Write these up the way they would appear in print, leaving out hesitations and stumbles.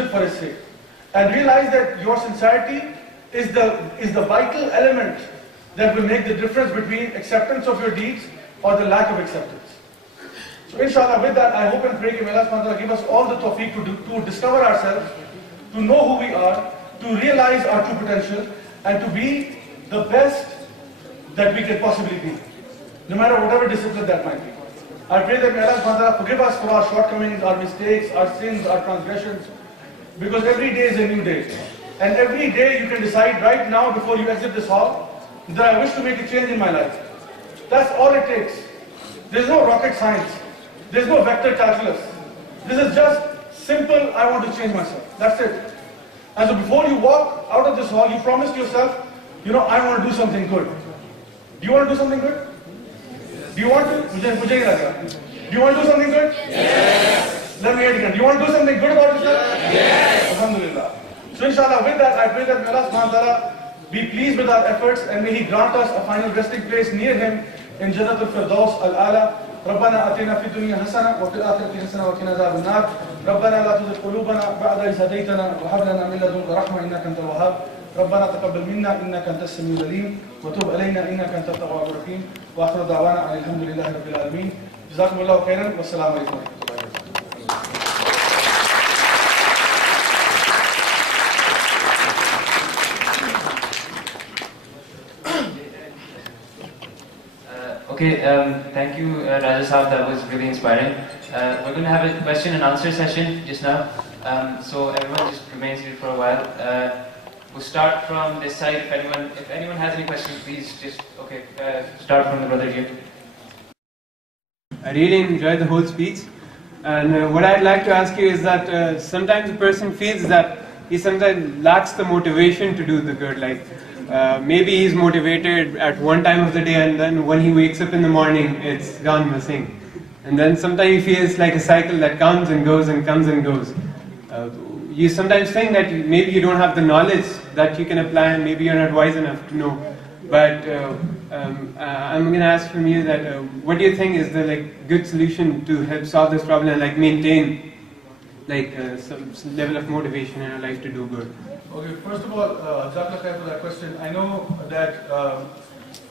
it for His sake. And realize that your sincerity is the vital element that will make the difference between acceptance of your deeds or the lack of acceptance. So inshallah, with that, I hope and pray that may Allah subhanahu wa ta'ala give us all the tawfiq to discover ourselves, to know who we are, to realize our true potential, and to be the best that we can possibly be, no matter whatever discipline that might be. I pray that may Allah subhanahu wa ta'ala forgive us for our shortcomings, our mistakes, our sins, our transgressions, because every day is a new day. And every day you can decide right now before you exit this hall that I wish to make a change in my life. That's all it takes. There's no rocket science. There's no vector calculus. This is just simple, I want to change myself. That's it. And so before you walk out of this hall, you promise yourself, I want to do something good. Do you want to do something good? Do you want to? Do you want to do something good? Yes. Let me hear it again. Do you want to do something good about yourself? Yes. Alhamdulillah. So inshallah, with that, I pray that may Allah subhanahu wa ta'ala be pleased with our efforts and may He grant us a final resting place near Him in Jannatul Firdaus al-Ala. ربنا آتنا في الدنيا حسنة وفي الآخرة حسنة وقنا عذاب النار ربنا لا تزغ قلوبنا بعد إذ هديتنا وهب لنا من لدنك رحمة إنك أنت الوهاب ربنا تقبل منا إنك أنت السميع العليم وتب علينا إنك أنت التواب الرحيم وآخر دعوانا أن الحمد لله رب العالمين جزاكم الله خيرا والسلام عليكم ورحمة الله وبركاته. Okay, thank you, Raja Saab. That was really inspiring. We're going to have a question and answer session just now. So everyone just remains here for a while. We'll start from this side. If anyone has any questions, please just start from the brother here. I really enjoyed the whole speech, and what I'd like to ask you is that sometimes a person feels that he sometimes lacks the motivation to do the good. Like maybe he's motivated at one time of the day, and then when he wakes up in the morning, it's gone missing. And then sometimes he feels like a cycle that comes and goes and comes and goes. You sometimes think that maybe you don't have the knowledge that you can apply, and maybe you're not wise enough to know. But I'm going to ask from you that what do you think is the good solution to help solve this problem and maintain some level of motivation in our life to do good? Okay, first of all, Jazakallah khair for that question. I know that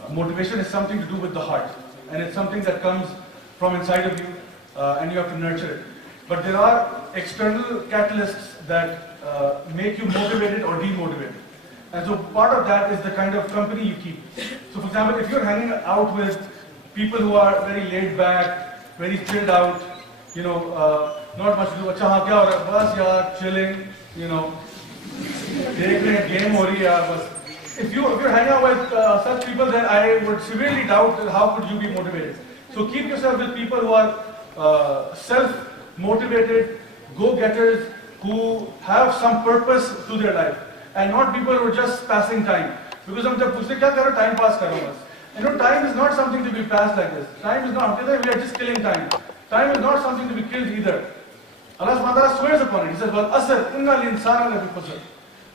motivation is something to do with the heart, and it's something that comes from inside of you, and you have to nurture it. But there are external catalysts that make you motivated or demotivated. And so part of that is the kind of company you keep. So for example, if you're hanging out with people who are very laid back, very chilled out, not much to do, acha haan kya ho raha hai, bas yaar, chilling, dekh rahe hain, game ho rahi hai yaar, bas. If you're hanging out with such people, then I would severely doubt that how could you be motivated. So keep yourself with people who are self-motivated, go-getters, who have some purpose to their life, and not people who are just passing time. Because हम जब पूछते क्या करो, time pass करो बस. Time is not something to be passed like this. Time is not. We are just killing time. Time is not something to be killed either. Allah subhanahu wa ta'ala swears upon it. He says, "Wal asr, innal insana lafi khusr."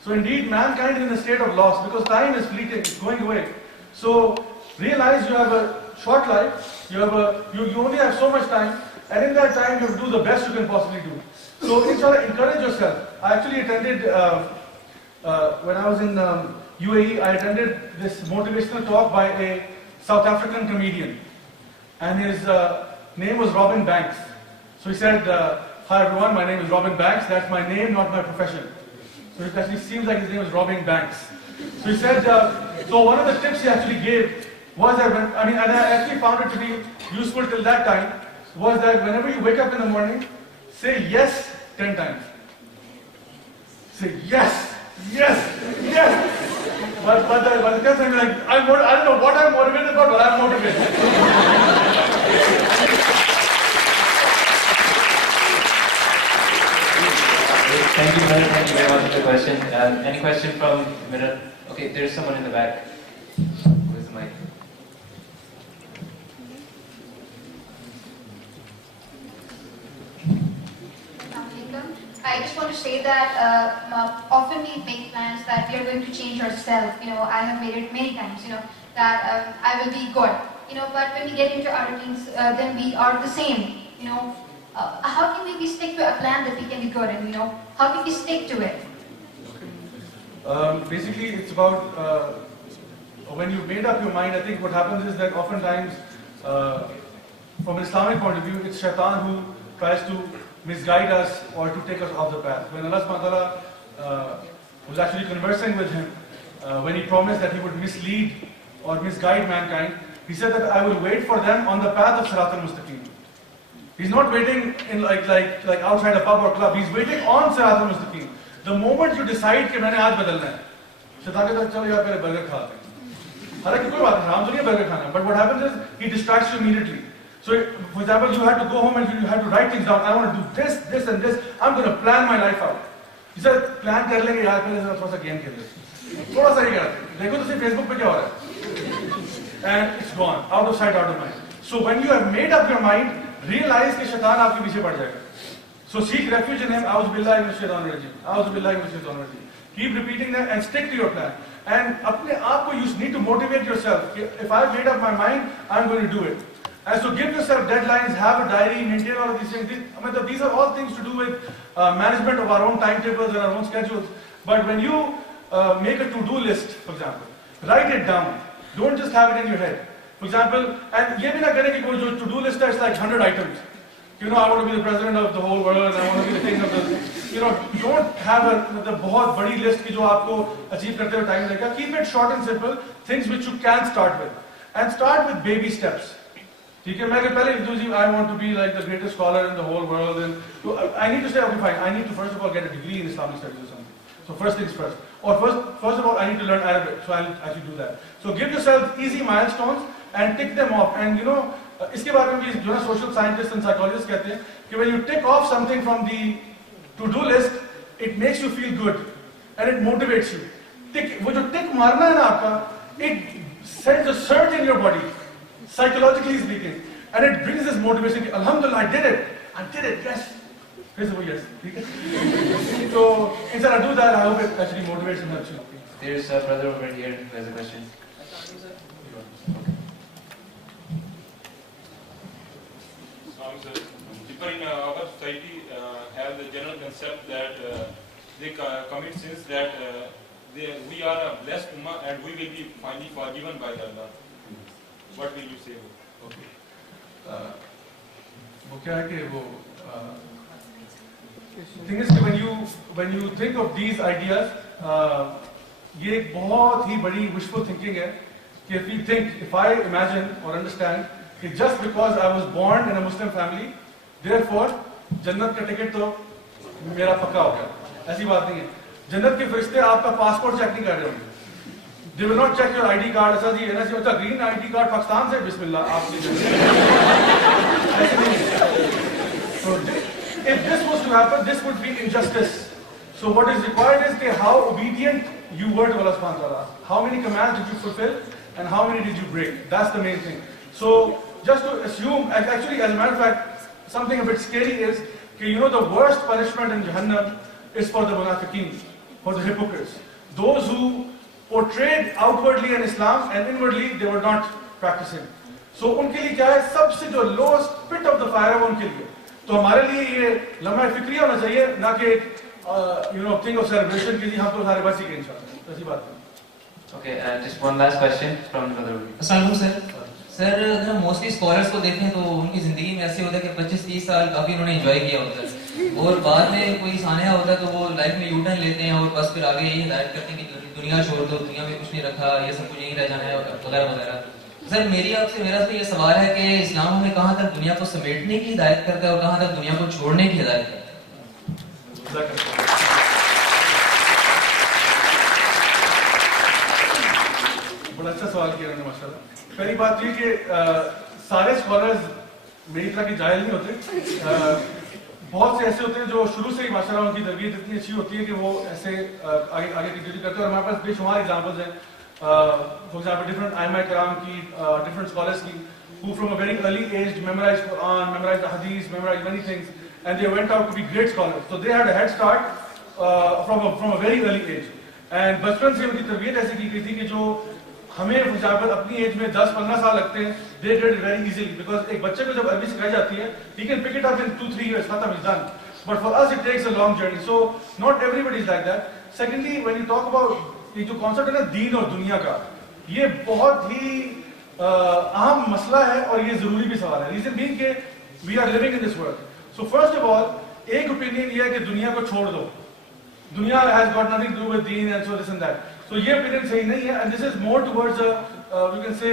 So indeed, mankind is in a state of loss because time is fleeting, it's going away. So realize you have a short life. You only have so much time, and in that time you have to do the best you can possibly do. So inshallah, encourage yourself. I actually attended, when I was in UAE, I attended this motivational talk by a South African comedian. And his name was Robin Banks. So he said, "Hi everyone, my name is Robin Banks. That's my name, not my profession." So it actually seems like his name is Robin Banks. So he said, so one of the tips he actually gave was that, and I actually found it to be useful till that time, was that whenever you wake up in the morning, say yes 10 times. Say yes, yes, yes. But the 10th time you're like, I don't know what I'm motivated about, but I'm motivated. Thank you very much for the question. Any question from Mirror? Okay, there's someone in the back. Where's the mic? I just want to say that often we make plans that we are going to change ourselves. I have made it many times. That I will be good. But when we get into our routines, then we are the same. how can we stick to a plan that we can be good in, how can we stick to it? Basically, it's about when you've made up your mind. I think what happens is that oftentimes, from an Islamic point of view, it's shaitan who tries to misguide us or to take us off the path. When Allah subhanahu wa ta'ala was actually conversing with him, when he promised that he would mislead or misguide mankind, he said that I will wait for them on the path of Sirat al-Mustaqim. He's not waiting in like outside a pub or club. He's waiting on Sirat al-Mustaqim. The moment you decide कि मैंने आज बदलना है, शैतान कहता है चलो यार पहले बर्गर खाते हैं. हालांकि कोई बात नहीं, हराम तो नहीं है बर्गर खाना. But what happens is he distracts you immediately. So, for example, you had to go home and you had to write things down. I want to do this, this, and this. I'm going to plan my life out. He said, plan कर लेंगे यार पहले थोड़ा सा game खेल लेते. थोड़ा सा ही करते. देखो तो सिर्फ Facebook पे क्या हो रहा है. And it's gone, out of sight, out of mind. So when you have made up your mind, realize कि शैतान आपके पीछे पड़ जाएगा. So seek refuge in him. A'udhu billahi minash shaitanir rajim. A'udhu billahi minash shaitanir rajim. Keep repeating them and stick to your plan. And अपने आप को you need to motivate yourself. If I've made up my mind, I'm going to do it. And so give yourself deadlines, have a diary, maintain all of these things. These are all things to do with management of our own timetables and our own schedules. But when you make a to-do list, for example, write it down. Don't just have it in your head. For example, and ये भी ना करें कि कोई जो to-do list है, it's like 100 items. I want to be the president of the whole world, and I want to be the king of the, don't have the बहुत बड़ी list की जो आपको achieve करते हुए time लगेगा. Keep it short and simple, things which you can start with. And start with baby steps. ठीक है, मैं अगर पहले I want to be like the greatest scholar in the whole world, and so I need to say, okay fine, I need to first of all get a degree in Islamic studies or something. So first things first. Or first of all, I need to learn Arabic, so I'll actually do that. So give yourself easy milestones and tick them off. And इसके बारे में भी जो है social scientists and psychologists कहते हैं कि when you tick off something from the to-do list, it makes you feel good and it motivates you. वो जो tick मारना है ना आपका, it sends a surge in your body, psychologically speaking, and it brings this motivation. Alhamdulillah, I did it, yes. Yes. So instead I do that, I hope it actually motivates and helps you. There's a brother over here who has a question. People in our society have the general concept that they commit sins, that we are a blessed ummah and we will be finally forgiven by Allah. What will you say? Okay. वो क्या है कि वो thing is when you think of these ideas, ये एक बहुत ही बड़ी wishful thinking है कि if I imagine or understand कि just because I was born in a Muslim family, therefore जन्नत का टिकट तो मेरा पक्का हो गया. ऐसी बात नहीं है. जन्नत के फरिश्ते आपका पासपोर्ट चेक नहीं कर रहे होंगे. They will not check your ID card. ऐसा जी NSC होता green ID card पाकिस्तान से बिस्मिल्लाह आपकी So if this was to happen, this would be injustice. So what is required is that how obedient you were to Allah subhanahu wa ta'ala. How many commands did you fulfill and how many did you break? That's the main thing. So just to assume, actually as a matter of fact, something a bit scary is that the worst punishment in Jahannam is for the munafiqeen, for the hypocrites. Those who portrayed outwardly in Islam and inwardly they were not practicing. So उनके लिए क्या है? सबसे जो lowest pit of the fire है वो उनके लिए. तो हमारे लिए ये लम्हा फिक्री होना चाहिए, ना कि thing of celebration कि जी हम तो सारे बस ही के इंशाल्लाह. ऐसी बात है. Okay, just one last question from brother. अस्सलाम सर. सर अगर हम मोस्टली स्कॉलर्स को देखें तो उनकी जिंदगी में ऐसे होता है कि 25-30 साल काफी उन्होंने एंजॉय किया होता है और बाद में कोई सानिया होता है तो वो लाइफ में यूटर्न लेते हैं और बस फिर आगे यही हिदायत करते हैं कि दुनिया छोड़ दो, दुनिया में कुछ नहीं रखा, ये सब कुछ यहीं रह जाना है वगैरह वगैरह. सर मेरा तो ये सवाल है कि इस्लाम हमें कहाँ तक दुनिया को समेटने की हिदायत करता है और कहाँ तक दुनिया को छोड़ने की हिदायत करता है. बड़ा अच्छा सवाल किया उन्होंने माशाल्लाह. पहली बात ये कि सारे स्कॉलर्स मेरी तरह के जाहिल नहीं होते. बहुत से ऐसे होते हैं जो शुरू से ही माशाल्लाह उनकी तरबियत इतनी अच्छी होती है कि वो ऐसे आगे की ड्यूटी करते हैं. और हमारे पास बेशुमार एग्जाम्पल्स हैं. For example, different Aimai Karam ki, different scholars ki, who from a very early age memorized Quran, memorized the Hadith, memorized many things, and they went out to be great scholars. So they had a head start from a very early age. And बचपन से उनकी तरबियत ऐसी की गई थी कि जो हमें फॉर एग्जाम्पल अपनी एज में 10-15 साल लगते हैं, they did very easily, because एक बच्चे को जब अरबी सिखाई जाती है, he can pick it up in 2-3 years, खत्म, is done. But for us it takes a long journey, so not everybody is like that. Secondly, when you talk about ये जो कॉन्सेप्ट है ना दीन और दुनिया का, ये बहुत ही अहम मसला है और ये जरूरी भी सवाल है. रीजन बीइंग के we are living in this world. So first of all, एक ओपिनियन ये है कि दुनिया को छोड़ दो, दुनिया has got nothing to do with दीन and so this and that. So ये opinion सही नहीं है, and this is more towards we can say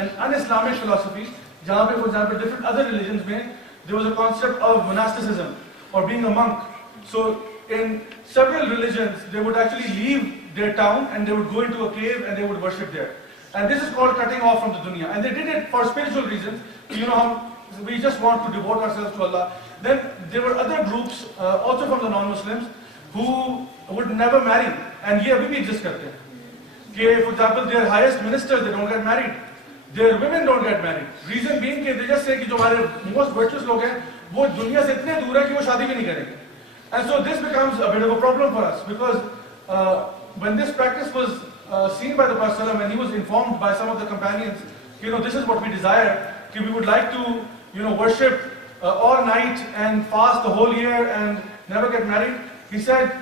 an un-Islamic philosophy, जहाँ पे for example different other religions में there was a concept of monasticism or being a monk. So in several religions they would actually leave their town and they would go into a cave and they would worship there. And this is called cutting off from the dunya. And they did it for spiritual reasons. You know, we just want to devote ourselves to Allah. Then there were other groups also from the non-Muslims who would never marry, and ये अभी भी exist करते हैं. कि for example their highest ministers they don't get married, their women don't get married. Reason being कि they just say कि जो हमारे most virtuous लोग हैं वो दुनिया से इतने दूर है कि वो शादी भी नहीं करेंगे. And so this becomes a bit of a problem for us, because when this practice was seen by the Prophet ﷺ, and he was informed by some of the companions, you know, this is what we desire, कि we would like to, you know, worship all night and fast the whole year and never get married. He said,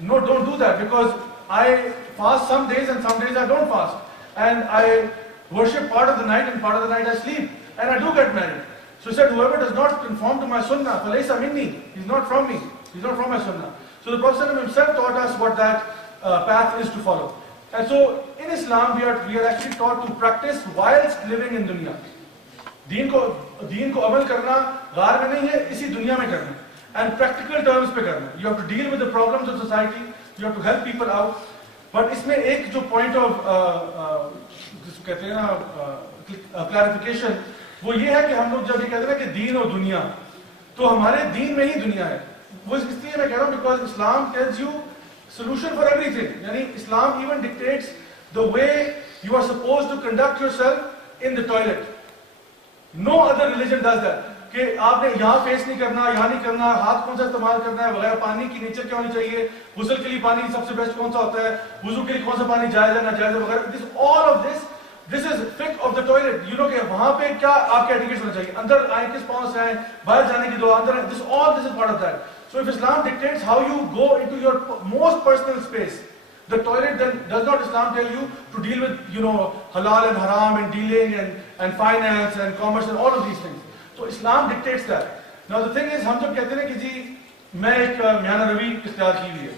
no, don't do that, because I fast some days and some days I don't fast. And I worship part of the night and part of the night I sleep. And I do get married. So he said, whoever does not conform to my sunnah, falaysa minni, he's not from me. He's not from my sunnah. So the Prophet himself taught us what that path is to follow. And so in Islam, we are actually taught to practice whilst living in dunya. दीन को अमल करना गार में नहीं है, इसी दुनिया में करना. And practical terms पे करना. You have to deal with the problems of society. You have to help people out. But इसमें एक जो point of जिसको कहते हैं ना clarification, वो ये है कि हम लोग जब ये कहते हैं कि दीन और दुनिया, तो हमारे दीन में ही दुनिया है. वो इसलिए मैं कह रहा हूँ because Islam tells you solution for everything. यानी Islam even dictates the way you are supposed to conduct yourself in the toilet. No other religion does that. कि आपने यहाँ फेस नहीं करना, यहाँ नहीं करना, हाथ कौन सा इस्तेमाल करना है वगैरह, पानी की नेचर क्या होनी चाहिए, गुस्ल के लिए पानी सबसे बेस्ट कौन सा होता है, वुजू के लिए कौन सा पानी जायज है ना जायज है वगैरह. This all of this is फिक of the toilet. You know कि वहां पे क्या आपके एटिकेट्स होना चाहिए, अंदर आए किस पांव से आए, बाहर जाने की दुआ, अंदर this is part of that. So if Islam dictates how you go into your most personal space, the toilet, then does not Islam tell you to deal with, you know, halal and haram and dealing and finance and commerce and all of these things. So Islam dictates that. Now the thing is, हम जब कहते हैं कि जी मैं एक म्याना रवि इख्तियार की हुई है,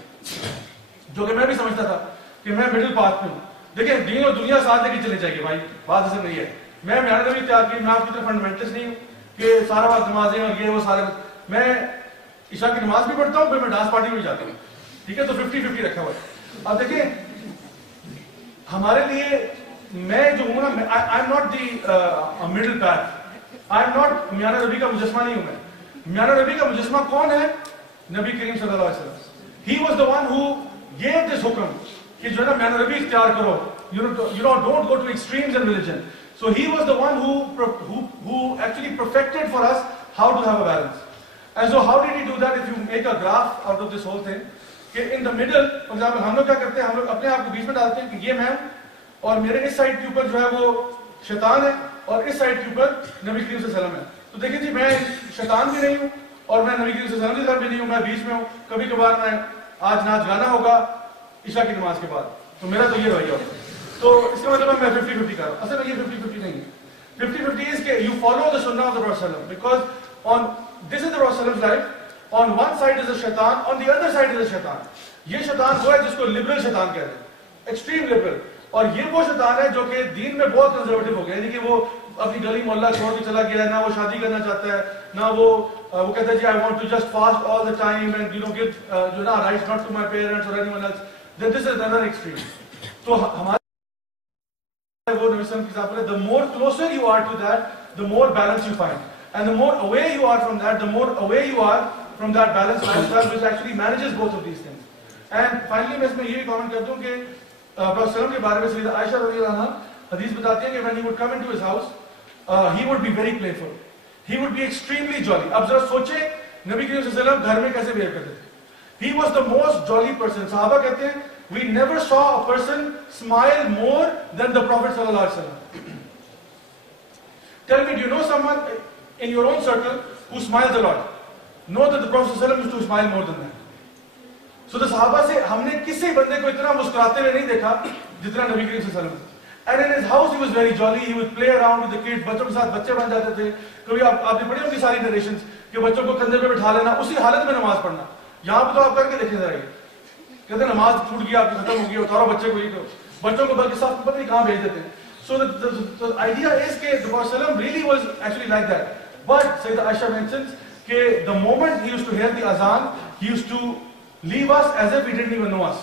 जो कि मैं भी समझता था कि मैं मिडिल पाथ में हूँ. देखिए दीन और दुनिया साथ लेके चले जाएंगे भाई, बात ऐसा नहीं है. मैं म्याना रवि इख्तियार की, मैं आपकी तरह फंडामेंटलिस्ट नहीं हूँ कि सारा बात नमाजें और ये वो सारे. मैं ईशा की नमाज भी पढ़ता हूँ, फिर मैं डांस पार्टी में भी जाता हूँ. ठीक है, तो 50-50 रखा हुआ है. अब देखिए हमारे लिए मैं जो हूं ना, I am not the middle path. I am not म्याना रबी का मुजस्मा नहीं हूं मैं. म्याना रबी का मुजस्मा कौन है? नबी करीम सल्लल्लाहु अलैहि वसल्लम. He was the one who gave this हुक्म कि जो है ना म्याना रबी इख्तियार करो. You know don't go two extremes in religion. So he was the one who actually perfected for us how to have a balance. And so how did he do that? If you make a graph out of this whole thing, कि in the middle for example हम लोग क्या करते हैं, हम लोग अपने आप को बीच में डालते हैं कि ये मैं और मेरे इस साइड के ऊपर जो है वो शैतान है और इस साइड के ऊपर नबी करीम सल्लल्लाहु अलैहि वसल्लम है. तो देखिए जी मैं शैतान भी नहीं हूँ और मैं नबी करीम सल्लल्लाहु अलैहि वसल्लम की तरफ भी नहीं हूँ, मैं बीच में हूँ. कभी कभार मैं आज नाच गाना होगा ईशा की नमाज के बाद, तो मेरा तो ये रवैया होगा. तो इसका मतलब मैं 50-50 कर रहा हूँ. असल में ये 50-50 नहीं है. 50-50 is कि you follow the sunnah of the Prophet because on this is the Prophet's life. On one side is a shaitan, on the other side is a shaitan. ये शैतान वो है जिसको लिबरल शैतान कहते हैं, एक्सट्रीम लिबरल. और ये वो शैतान है जो कि दीन में बहुत कंजर्वेटिव हो गया, यानी कि वो अपनी गली मोहल्ला छोड़ के चला गया है, ना वो शादी करना चाहता है, ना वो कहता है जी I want to just fast all the time and you know give जो ना rights not to my parents और anyone else. Then this is another extreme. तो हमारे वो नबी सल्लल्लाहु अलैहि वसल्लम की एग्जांपल है. The more closer you are to that, the more balance you find, and the more away you are from that, the more away you are from that balanced lifestyle which actually manages both of these things. And finally मैं इसमें ये भी comment कर दूं कि Prophet सल्लल्लाहु के बारे में सैयदा आयशा रज़ियल्लाहु अन्हा हदीस बताती है कि when he would come into his house he would be very playful, he would be extremely jolly. अब जरा सोचे नबी करीम सल्लल्लाहु अलैहि वसल्लम घर में कैसे बिहेव करते थे. He was the most jolly person. सहाबा कहते हैं we never saw a person smile more than the Prophet sallallahu alaihi wasallam. Tell me, do you know someone in your own circle who smiles a lot? Know that the Prophet sallallahu alaihi wasallam used to smile more than that. So the Sahaba से हमने किसी बंदे को इतना मुस्कुराते हुए नहीं देखा जितना नबी करीम सल्लल्लाहु अलैहि वसल्लम. And in his house he was very jolly. He would play around with the kids. बच्चों के साथ बच्चे बन जाते थे. कभी आपने पढ़ी होंगी सारी नरेशंस कि बच्चों को कंधे पे बिठा लेना, उसी हालत में नमाज पढ़ना. यहाँ पे तो आप करके देखें जरा ये. कहते नमाज छूट गई आपकी खत्म हो गई, उतारो बच्चे को, ये करो. बच्चों को बल्कि साथ पता नहीं कहाँ भेज देते हैं. So the idea is that the Prophet really was actually like that. But Sayyidah Aisha mentions that the moment he used to hear the azan, he used to leave us as if he didn't even know us.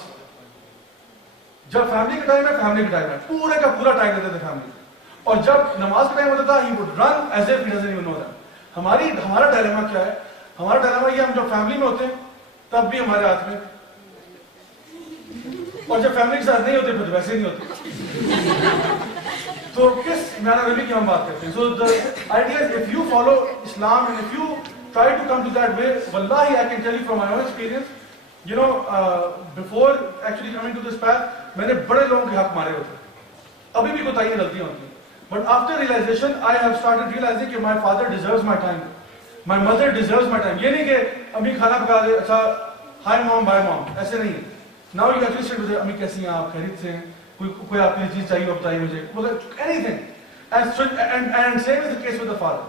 जब family का time है, family का time है, पूरे का पूरा time देते थे फैमिली. और जब नमाज का टाइम होता था, he would run as if he doesn't even know them. हमारा डायलेमा क्या है? हमारा डायलेमा ये, हम जब फैमिली में होते हैं तब भी हमारे हाथ में, और जब फैमिली के साथ नहीं होते फिर वैसे नहीं होते. तो किस मैनर में की हम बात करते हैं? So the idea is, if you follow Islam and if you try to come to that way, wallahi I can tell you from my own experience, you know, before actually coming to this path, मैंने बड़े लोगों के हक मारे होते. अभी भी कोताही गलतियां होती हैं. But after realization, I have started realizing that my father deserves my time, my mother deserves my time. ये नहीं कि अम्मी खाना पका दे, अच्छा hi mom, bye mom, ऐसे नहीं. Now you actually sit with her, अम्मी कैसी हैं आप, खैरियत से हैं, कोई आपके लिए चीज चाहिए हो बताइए मुझे, मतलब anything. And same is the case with the father,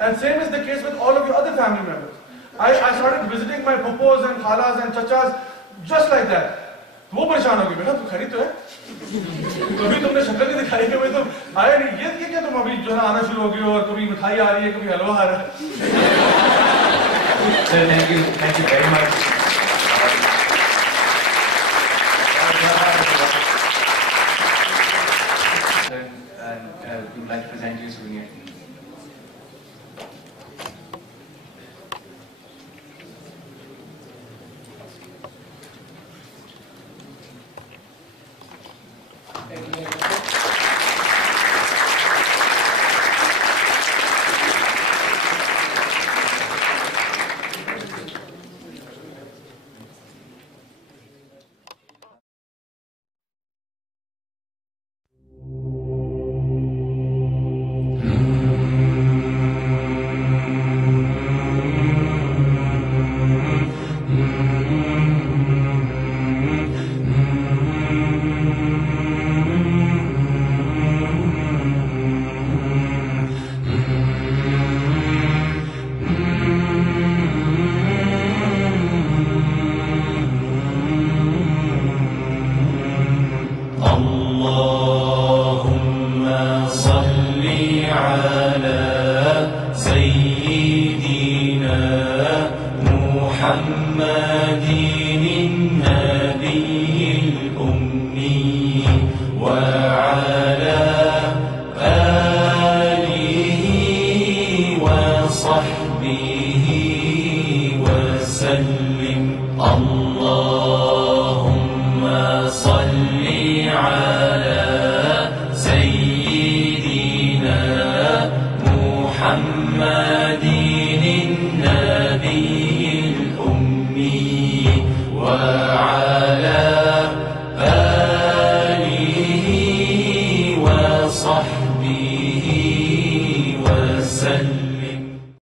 and same is the case with all of your other family members. I started visiting my pupos and khalas and chachas just like that. वो परेशान हो गई, बेटा तू खैरियत तो है, कभी तुमने शक्ल नहीं दिखाई, कभी तुम आए नहीं, ये क्या तुम अभी जो है आना शुरू हो गई हो, और कभी मिठाई आ रही है, कभी हलवा आ रहा है. Sir, thank you very much. Sir, we would like to present you a souvenir. محمد النبي الأمي وعلى